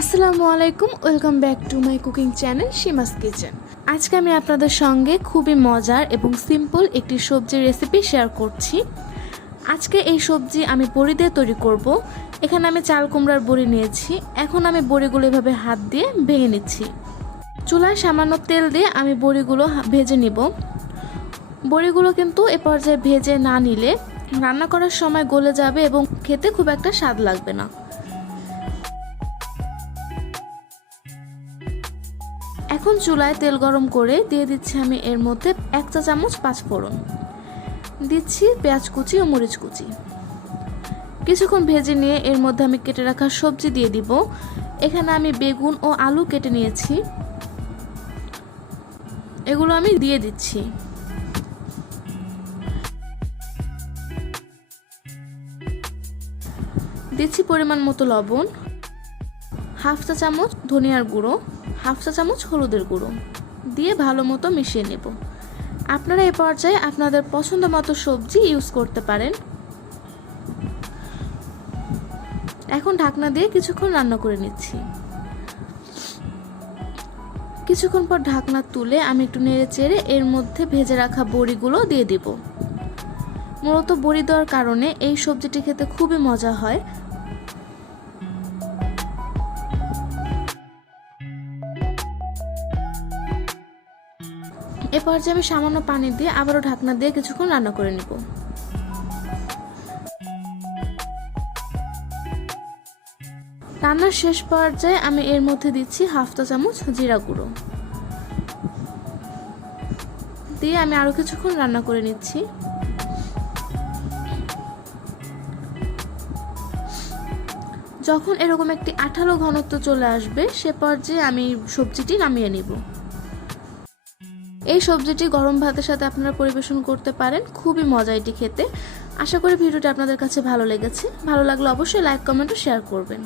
আসসালামু আলাইকুম, welcome back to my cooking channel Seema's kitchen. আজকে আমি আপনাদের সঙ্গে খুবই মজার এবং সিম্পল একটি সবজির রেসিপি শেয়ার করছি। আজকে এই সবজি আমি বড়ি দিয়ে তৈরি করব। এখানে আমি চাল কুমড়ার বড়ি নিয়েছি। এখন আমি বড়িগুলো এভাবে হাত দিয়ে ভেঙে নিচ্ছি। চুলায় সামান্য তেল দিয়ে আমি বড়িগুলো ভেজে নিব। বড়িগুলো কিন্তু এ পর্যায়ে ভেজে না নিলে রান্না করার সময় গলে যাবে এবং খেতে খুব একটা স্বাদ লাগবে না। এখন চুলায় তেল গরম করে দিয়ে দিচ্ছি আমি এর মধ্যে এক চা চামচ পাঁচ ফোড়ন। দিচ্ছি পেঁয়াজ কুচি ও মরিচ কুচি। কিছুক্ষণ ভেজে নিয়ে এর মধ্যে আমি কেটে রাখা সবজি দিয়ে দিব। এখানে আমি বেগুন ও আলু কেটে নিয়েছি। এগুলো আমি দিয়ে দিচ্ছি। দিচ্ছি পরিমাণ মতো লবণ, হাফ চা চামচ ধনিয়ার গুঁড়ো। হাফ চা চামচ হলুদের গুঁড়ো দিয়ে ভালো মতো মিশিয়ে নেব। আপনারা এ পর্যায়ে আপনাদের পছন্দ মতো সবজি ইউজ করতে পারেন। এখন ঢাকনা দিয়ে কিছুক্ষণ রান্না করে নিচ্ছি। কিছুক্ষণ পর ঢাকনা তুলে আমি একটু নেড়ে চেড়ে এর মধ্যে ভেজে রাখা বড়িগুলো দিয়ে দিব। মূলত বড়ি দেওয়ার কারণে এই সবজিটি খেতে খুবই মজা হয়। এ পর্যায়ে আমি সামান্য পানি দিয়ে আবারও ঢাকনা দিয়ে কিছুক্ষণ রান্না করে নিব। রান্নার শেষ পর্যায়ে আমি এর মধ্যে দিচ্ছি হাফ চা চামচ জিরা গুঁড়ো। দিয়ে আমি আরও কিছুক্ষণ রান্না করে নিচ্ছি। যখন এরকম একটি আঠালো ঘনত্ব চলে আসবে, সে পর্যায়ে আমি সবজিটি নামিয়ে নিব। এই সবজিটি গরম ভাতের সাথে আপনারা পরিবেশন করতে পারেন। খুবই মজা এটি খেতে। আশা করি ভিডিওটি আপনাদের কাছে ভালো লেগেছে। ভালো লাগলে অবশ্যই লাইক, কমেন্ট ও শেয়ার করবেন।